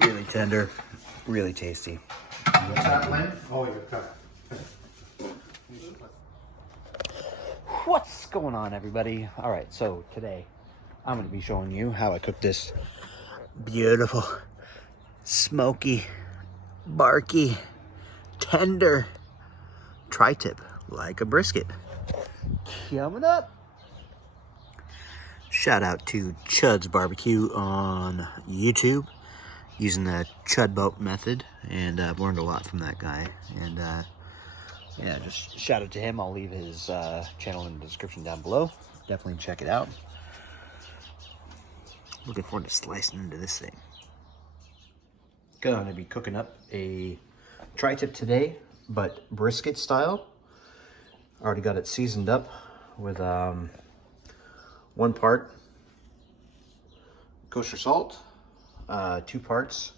Really tender, really tasty. What's that, Lynn? Oh, you're cut. What's going on, everybody? All right, so today I'm going to be showing you how I cook this beautiful, smoky, barky, tender tri-tip like a brisket. Coming up. Shout out to Chud's Barbecue on YouTube using the Chud boat method, and I've learned a lot from that guy. And yeah, just shout out to him. I'll leave his channel in the description down below. Definitely check it out. Looking forward to slicing into this thing. Going to be cooking up a tri-tip today, but brisket style. Already got it seasoned up with 1 part kosher salt, 2 parts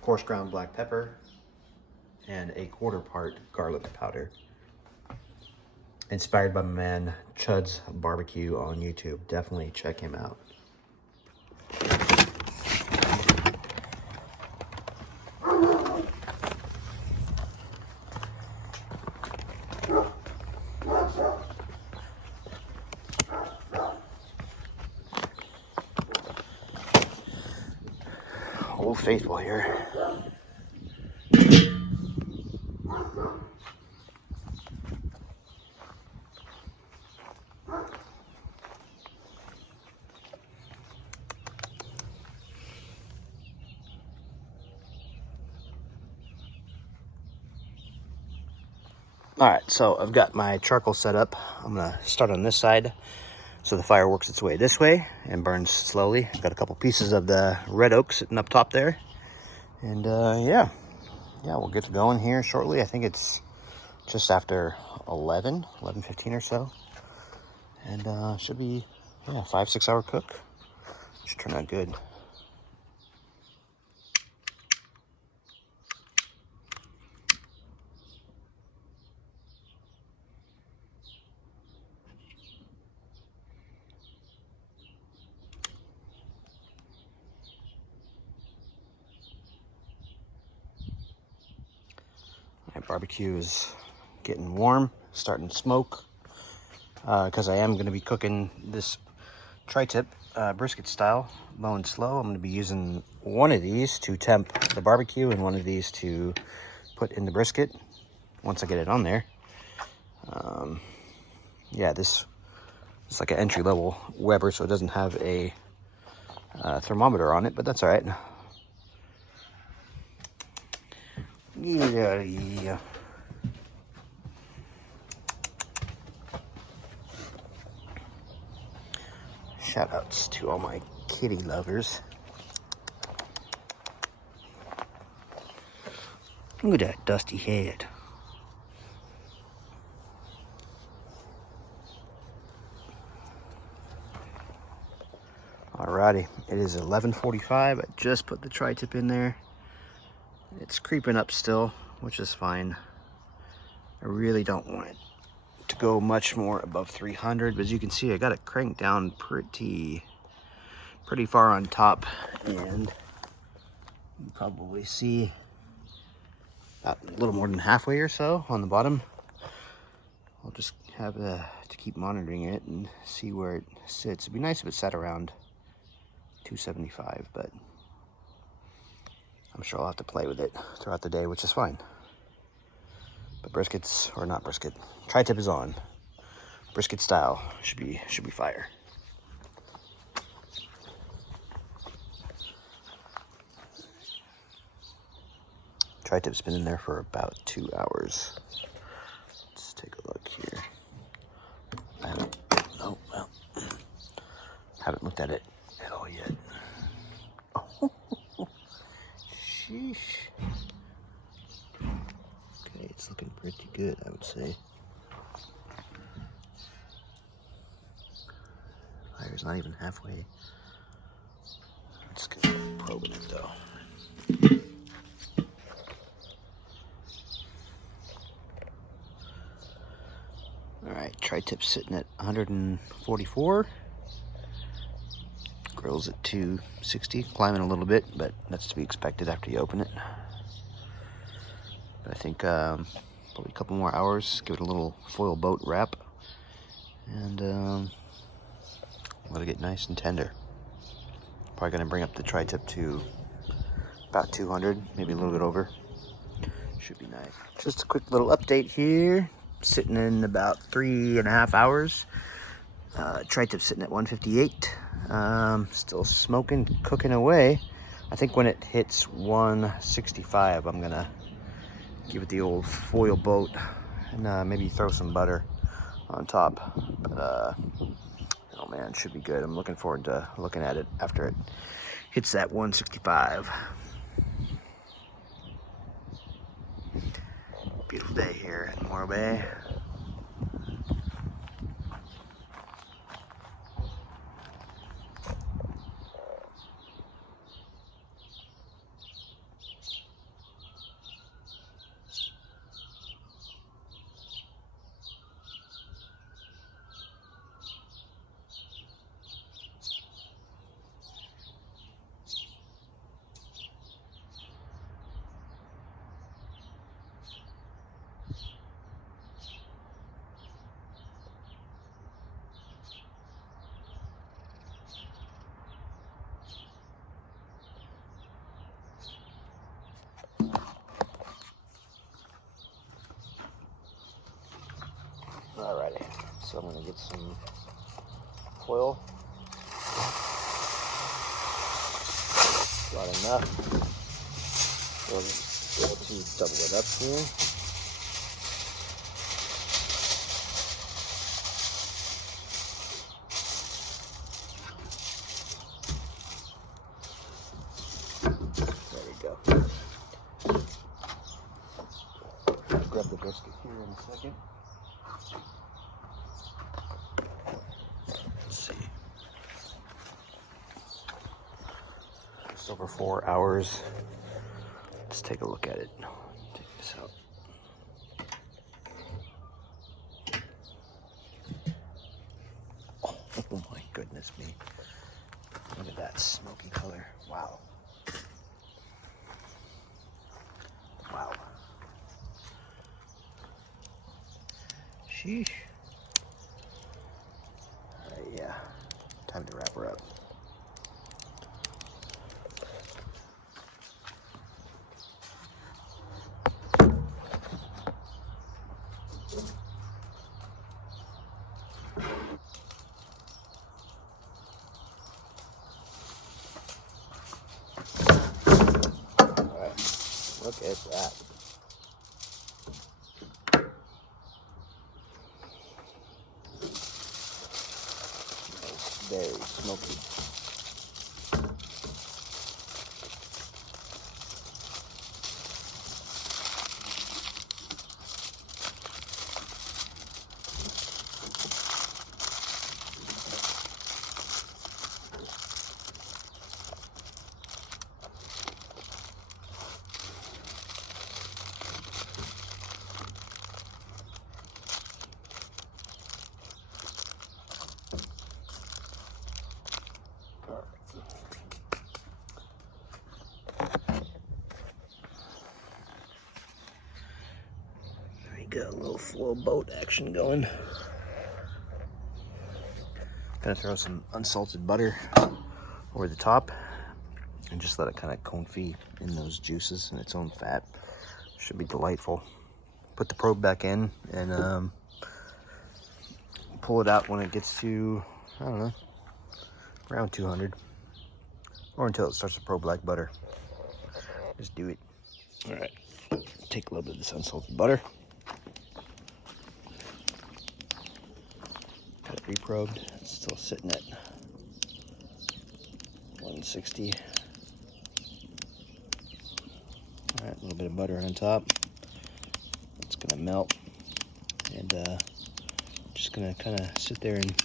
coarse ground black pepper, and 1/4 part garlic powder. Inspired by my man Chud's Barbecue on YouTube. Definitely check him out. Old Faithful here. All right, so I've got my charcoal set up. I'm gonna start on this side so the fire works its way this way and burns slowly. I've got a couple pieces of the red oak sitting up top there. And yeah, we'll get going here shortly. I think it's just after 11:15 or so. And should be, yeah, 5-6 hour cook. Should turn out good. My barbecue is getting warm, starting to smoke, because I am going to be cooking this tri-tip brisket style, low and slow. I'm going to be using one of these to temp the barbecue and one of these to put in the brisket once I get it on there. Yeah, this is like an entry-level Weber, so it doesn't have a thermometer on it, but that's all right. Yeah. Shout outs to all my kitty lovers. Look at that dusty head. Alrighty, it is 11:45. I just put the tri-tip in there. It's creeping up still, which is fine. I really don't want it to go much more above 300, but as you can see, I got it cranked down pretty far on top, and you can probably see about a little more than halfway or so on the bottom. I'll just have to keep monitoring it and see where it sits. It'd be nice if it sat around 275, but I'm sure I'll have to play with it throughout the day, which is fine. But briskets, or not brisket, tri-tip is on. Brisket style should be fire. Tri-tip's been in there for about 2 hours. Let's take a look here. Haven't looked at it at all yet. Oh, sheesh. Okay, it's looking pretty good, I would say. Fire's not even halfway. Let's get probing it though. Alright, tri-tip Tri-tip's sitting at 144. Grill's at 260, climbing a little bit, but that's to be expected after you open it. But I think probably a couple more hours, give it a little foil boat wrap, and let it get nice and tender. Probably gonna bring up the tri-tip to about 200, maybe a little bit over. Should be nice. Just a quick little update here. Sitting in about 3.5 hours. Tri-tip sitting at 158. Still smoking, cooking away. I think when it hits 165, I'm gonna give it the old foil boat and maybe throw some butter on top. But oh man, it should be good. I'm looking forward to looking at it after it hits that 165. Beautiful day here in Morro Bay. Alrighty, so I'm gonna get some foil. Not enough. We'll just be able to double it up here. There we go. Grab the brisket here in a second. Let's see. Just over 4 hours. Let's take a look at it. Take this out. Oh my goodness me. Look at that smoky color. Wow. Wow. Sheesh. Yeah. Time to wrap her up. Look at that. It's very smoky. Got a little flow boat action going. Gonna throw some unsalted butter over the top and just let it kind of confit in those juices and its own fat. Should be delightful. Put the probe back in and pull it out when it gets to, I don't know, around 200 or until it starts to probe like butter. Just do it. All right, take a little bit of this unsalted butter. Got it reprobed. It's still sitting at 160. All right, a little bit of butter on top. It's gonna melt, and just gonna kind of sit there and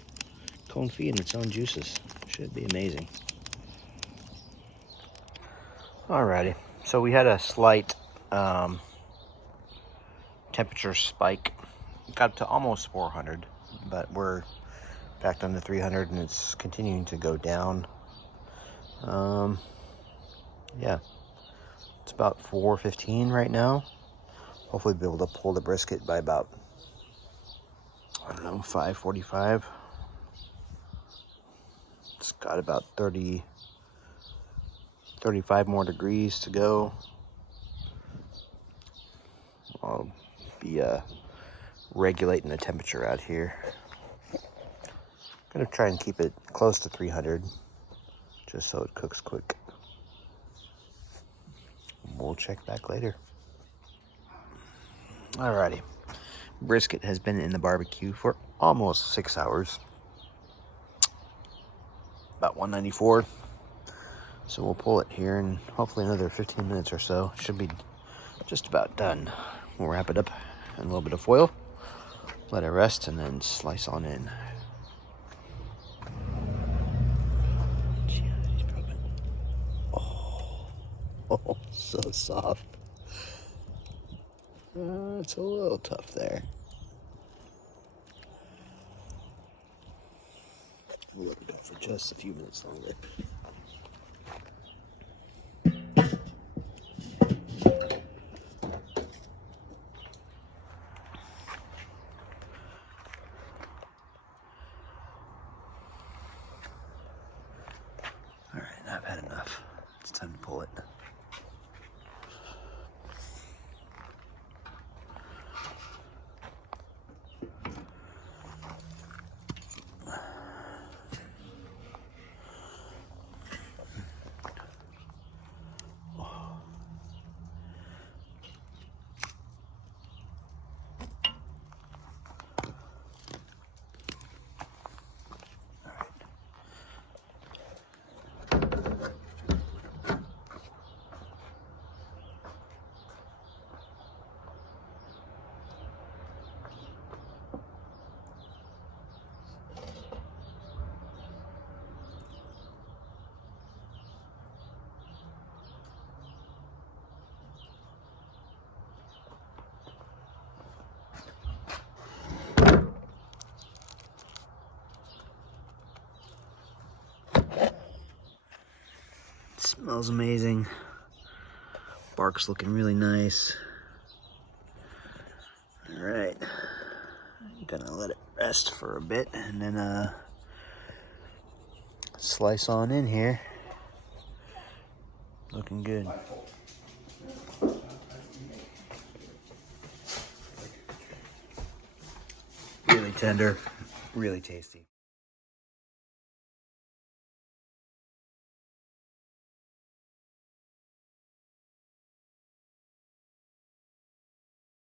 confit in its own juices. Should be amazing. Alrighty, so we had a slight temperature spike. Got up to almost 400. but we're back down to 300 and it's continuing to go down. Yeah, it's about 4:15 right now. Hopefully be able to pull the brisket by about, I don't know, 5:45. It's got about 35 more degrees to go. I'll be regulating the temperature out here. Gonna try and keep it close to 300 just so it cooks quick. We'll check back later. Alrighty, brisket has been in the barbecue for almost 6 hours, about 194. So we'll pull it here in hopefully another 15 minutes or so. Should be just about done. We'll wrap it up in a little bit of foil, let it rest, and then slice on in. Oh, so soft. It's a little tough there. We'll let it go for just a few minutes longer. All right, I've had enough. It's time to pull it. Smells amazing. Bark's looking really nice. All right, I'm gonna let it rest for a bit and then slice on in here. Looking good. Really tender, really tasty.